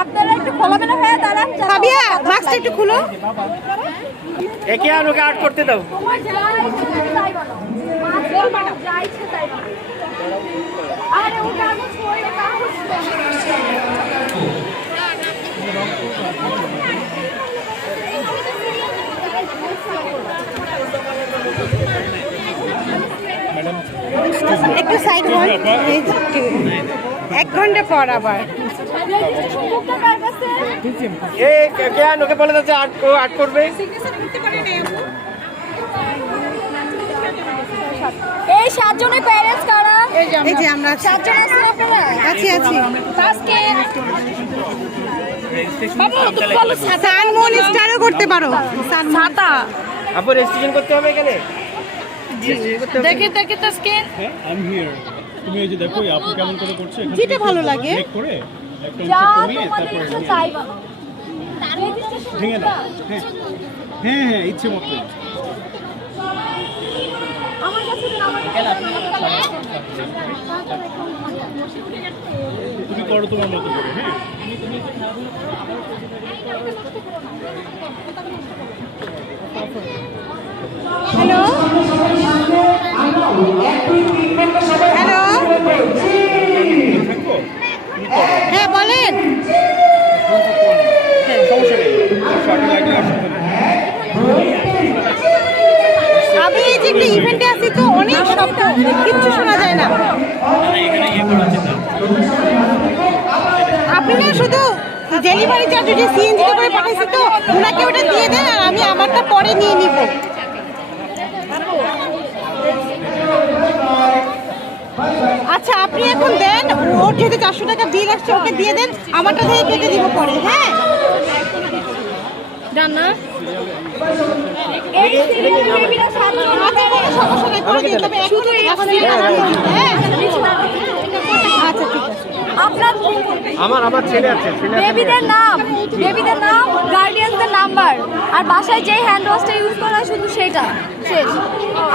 আপনারা একটু খোলামেলা হয়ে দাঁড়ান সাবিয়া মাস্কটা একটু খুলো। একে আর ওকে আর্ট করতে দাও। আরে কাগজ একটু সাইড হন এক ঘণ্টা পর আবার। ওকে বলে যাচ্ছে করবে এই সাতজনের প্যারেন্টস কারা? এই যে আমরা সাতজন আছেন আপনারা আছি আছি। আজকে বাবু তুমি বলো সানমুন স্টারও করতে পারো। আপু রেজিস্ট্রেশন করতে হবে এখানে? দেখে দেখে তো স্কিন হ্যাঁ আই হিয়ার তুমি এই যে দেখো এই আপু কেমন করে করছে যেটা ভালো লাগে। করে যা তোমাদের তারপরে তাই বলো ভেঙে দাও। হ্যাঁ। হ্যাঁ হ্যাঁ ইচ্ছে মতো। আমার কাছে তুমি করো তোমার মতো করে হ্যাঁ। হ্যালো হ্যালো হ্যাঁ বলেন। আমি এই যে একটা ইভেন্টে আছি তো, অনেক শব্দ, কিচ্ছু শোনা যায় না। আপনি না শুধু ডেলিভারি চার্জ ওটা সিএনজিতে করে পাঠাইছি তো, ওনাকে ওটা দিয়ে দেন আর আমি আমারটা পরে নিয়ে নিব। আচ্ছা আপনি এখন দেন। ওর যেহেতু চারশো টাকা বিল আসছে ওকে দিয়ে দেন আমারটা থেকে কেটে দিব পরে হ্যাঁ? আচ্ছা হ্যাঁ? আচ্ছা ঠিক আছে। আপনার আমার আমার ছেলে আছে বেবিদের নাম বেবিদের নাম গার্ডিয়ানদের নাম্বার আর বাসায় যেই হ্যান্ড ওয়াশটা ইউজ করা হয় শুধু সেটা। শেষ।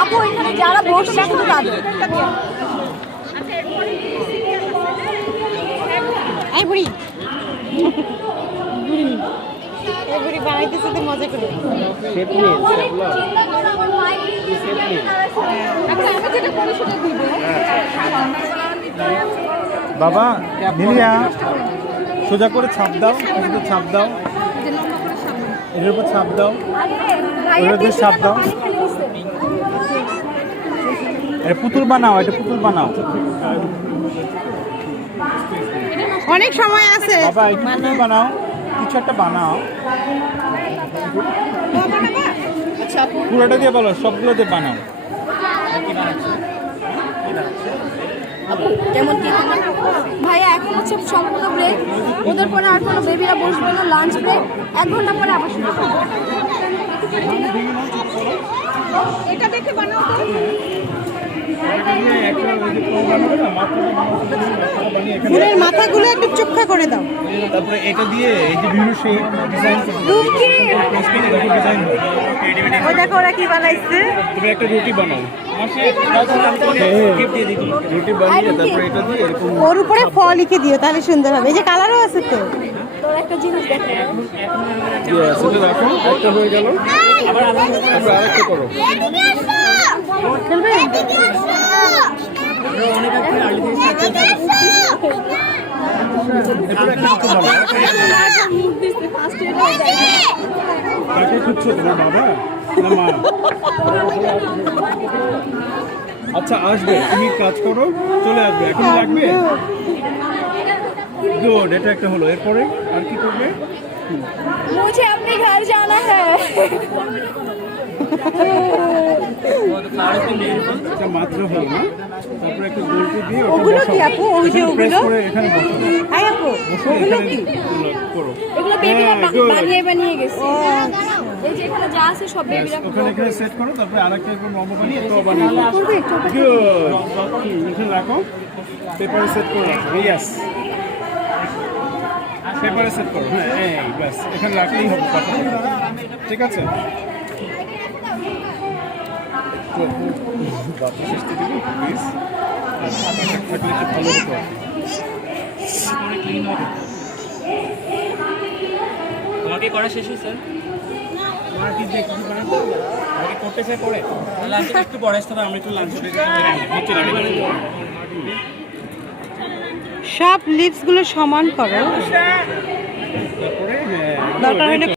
আপু এখানে যারা বসছে শুধু তাদের। এই বুড়ি। এই বুড়ি বাড়াইতেছে তো মজা করে। শেপ নিয়ে শেপলা আচ্ছা বাবা নীলিয়া সোজা করে ছাপ দাও ছাপ দাও। এর উপর ছাপ দাও। উপর ছাপ দাও। এটা পুতুল বানাও এটা পুতুল বানাও। অনেক সময় আছে। বাবা এটা বানাও। কিছু একটা বানাও। পুরোটা দিয়ে বলো সবগুলো দিয়ে বানাও। কেমন কি? ভাইয়া এখন হচ্ছে সম্পূর্ণ ব্রেক ওদের পরে আর কোনো বেবিরা বসবে না লাঞ্চ ব্রেক এক ঘণ্টা পরে আবার শুরু এটা দেখে বানাও তো। ফুলের মাথাগুলো একটু চোখা করে দাও। তারপরে এটা দিয়ে এই যে বিভিন্ন শেপ ডিজাইন দেখো ওরা কি বানাইছে। তুমি একটা রুটি বানাও। রুটি বানিয়ে তারপরে এটা দিয়ে এরকম ওর উপরে ফ লিখে দিও তাহলে সুন্দর হবে। এই যে কালারও আছে তো। তোর একটা জিনিস দেখে। রাখো একটা হয়ে গেল তারপরে আরেকটা করো ইয়ার হয়ে কাকে খুঁজছো তোমার আচ্ছা আসবে। তুমি কাজ করো, চলে আসবে। এখন লাগবে? গুড এটা একটা হলো। এরপরে আর কি করবে? মুঝে আপনি ঘর জানা হ্যায়। মাত্র হল না। তারপরে যে ওগুলো? এখানে হ্যাঁ, সব বেবিরা ওখানে সেট করো আরেকটা রাখো। পেপারে সেট করো ইয়েস পেপারে সেট করো। হ্যাঁ এই ব্যাস এখানে রাখলেই হবে কথা ঠিক আছে? তো, বাতাস আসতে দিবি প্লিজ থাকলে একটু ভালো হতো করা শেষ হয়েছে আমার কি কিছু বানাতে হবে আগে করতে চাই পরে? আজকে একটু পরে আসতে হবে আমরা একটু লাঞ্চ বানাই দেবো। সব লিপসগুলো সমান করো। দরকার হলে